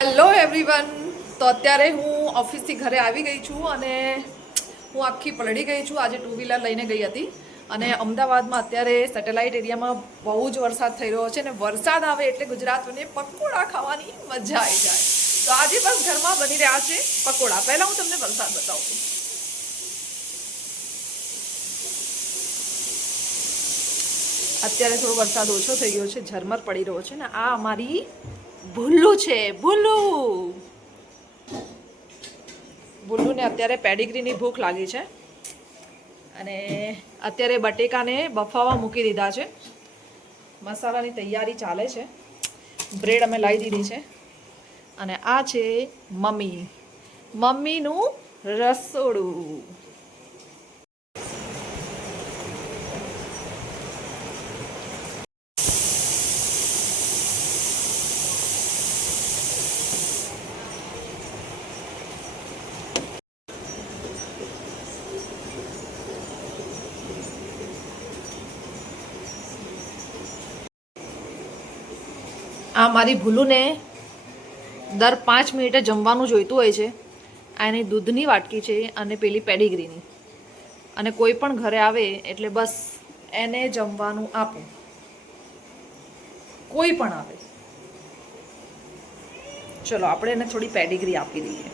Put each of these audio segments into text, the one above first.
Hello everyone. તો અત્યારે હું ઓફિસથી ઘરે આવી ગઈ છું અને હું આખી પલળી ગઈ છું. આજે ટુ વ્હીલર લઈને ગઈ હતી અને અમદાવાદમાં અત્યારે સેટેલાઇટ એરિયામાં બહુ જ વરસાદ થઈ રહ્યો છે અને વરસાદ આવે એટલે ગુજરાતીઓને પકોડા ખાવાની મજા આવી જાય. તો આજે બસ ઘરમાં બની રહ્યા છે પકોડા. પહેલાં હું તમને વરસાદ બતાવું. અત્યારે થોડો વરસાદ ઓછો થઈ ગયો છે, ઝરમર પડી રહ્યો છે ને આ અમારી ભૂલું છે. ભૂલુને અત્યારે પેડિગ્રીની ભૂખ લાગી છે અને અત્યારે બટેકાને બફાવા મૂકી દીધા છે. મસાલાની તૈયારી ચાલે છે. બ્રેડ અમે લાવી દીધી છે અને આ છે મમ્મીનું રસોડું. આ મારી ભૂલુને દર 5 મિનિટે જમવાનું જોઈતું હોય છે. આ એની દૂધની વાટકી છે અને પેલી પેડિગ્રીની. અને કોઈ પણ ઘરે આવે એટલે બસ એને જમવાનું આપું. કોઈ પણ આવે. ચલો આપણે એને થોડી પેડિગ્રી આપી દઈએ.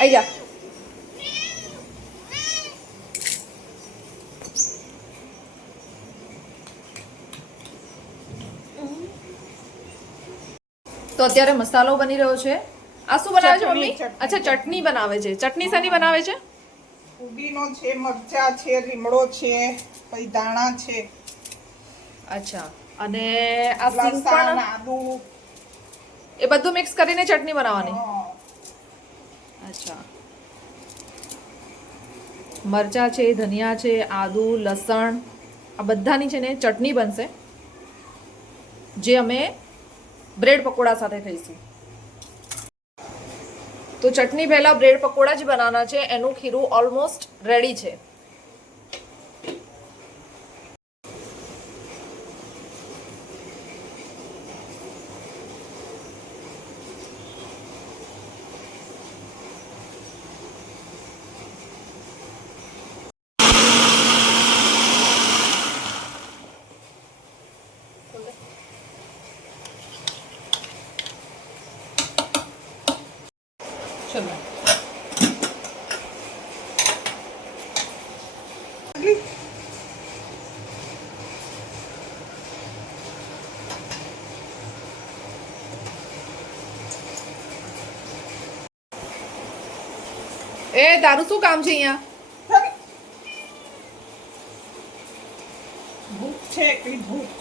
આઈ જા. તો અત્યારે મસાલો બની રહ્યો છે. આ શું બનાવે છે મમ્મી? અચ્છા, ચટણી બનાવે છે. ચટણી શાની બનાવે છે? ફુદીનો છે, મરચા છે, લીમડો છે, પછી દાણા છે. અચ્છા, અને આ સિંગ પણ આદુ એ બધું મિક્સ કરીને ચટણી બનાવવાની. અચ્છા, મરચા છે, ધનિયા છે, આદુ, લસણ, આ બધાની છે ને ચટણી બનશે જે અમે બ્રેડ પકોડા સાથે ખાઈશું. તો ચટણી પહેલા બ્રેડ પકોડા જ બનાવવાના છે. એનું ખીરું ઓલમોસ્ટ રેડી છે. ચલો, એ તારું શું કામ છે અહીંયા? ભૂખ છે, એટલી ભૂખ.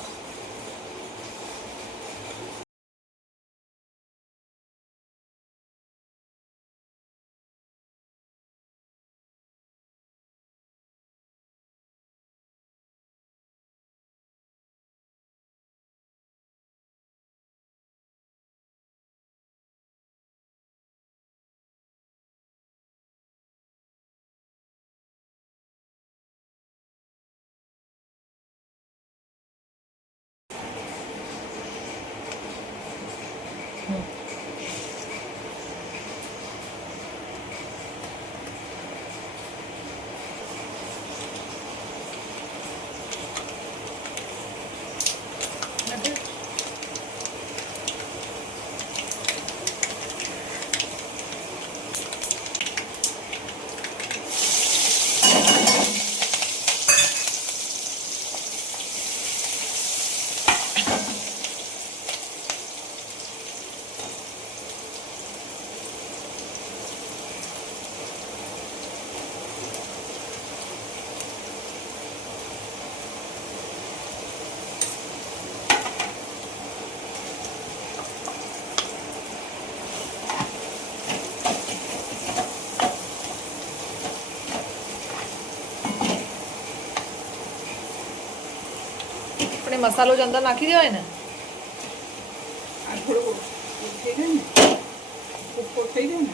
આપણે મસાલો જ અંદર નાખી દેવાય ને. આ થોડું થઈ ગયું ને, ઉપર થઈ ગયું ને.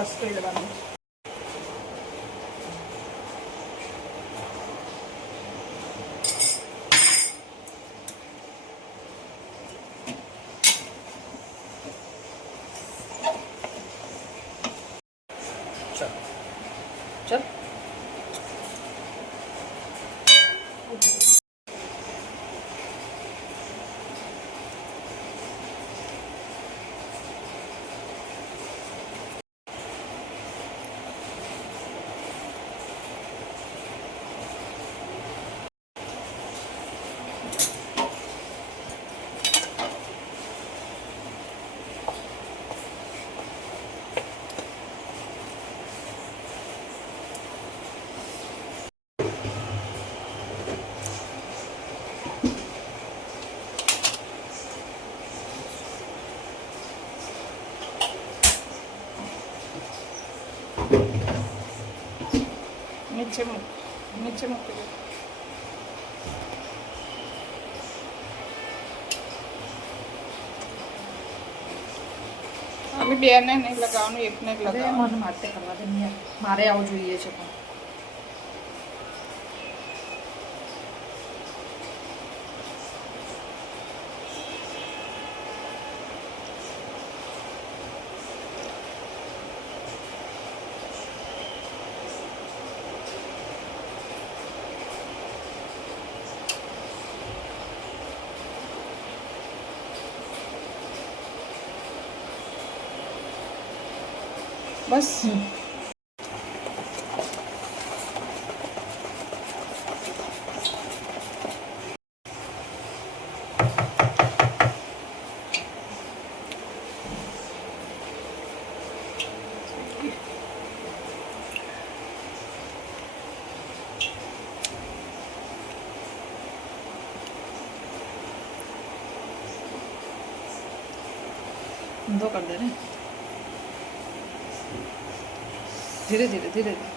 રસ કરી લેવાનો. ચલ નીચે મૂક, નીચે મૂકી દે. અમે બેને નહીં લગાવવાનું, એકને જ લગાવવાનું. મને માટે કરવા દે યાર, મારે આવું જોઈએ છે પણ બસ. ઊંધો કરી દે ને, ધીરે ધીરે ધીરે ધીરે.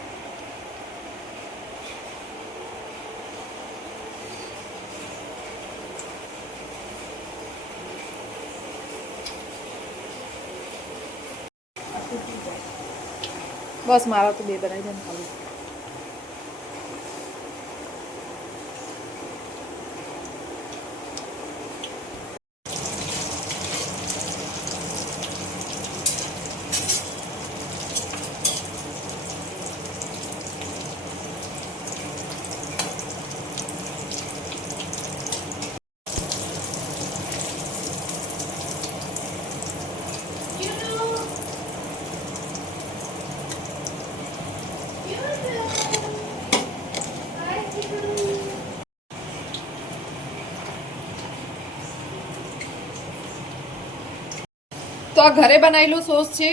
બસ મારા તો બે બનાવી દે ને ખાલી. તો આ ઘરે બનાવેલું સોસ છે.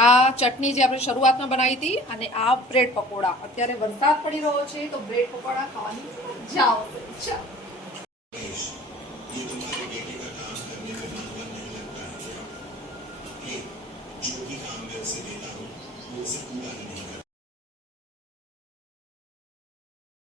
આ ચટણી જે આપણે શરૂઆતમાં બનાવી હતી, અને આ બ્રેડ પકોડા. અત્યારે વરસાદ પડી રહ્યો છે તો બ્રેડ પકોડા ખાવાની મજા આવશે. ચાલો. जो भी काम मैं उसे देता हूँ वो उसे पूरा ही नहीं करता.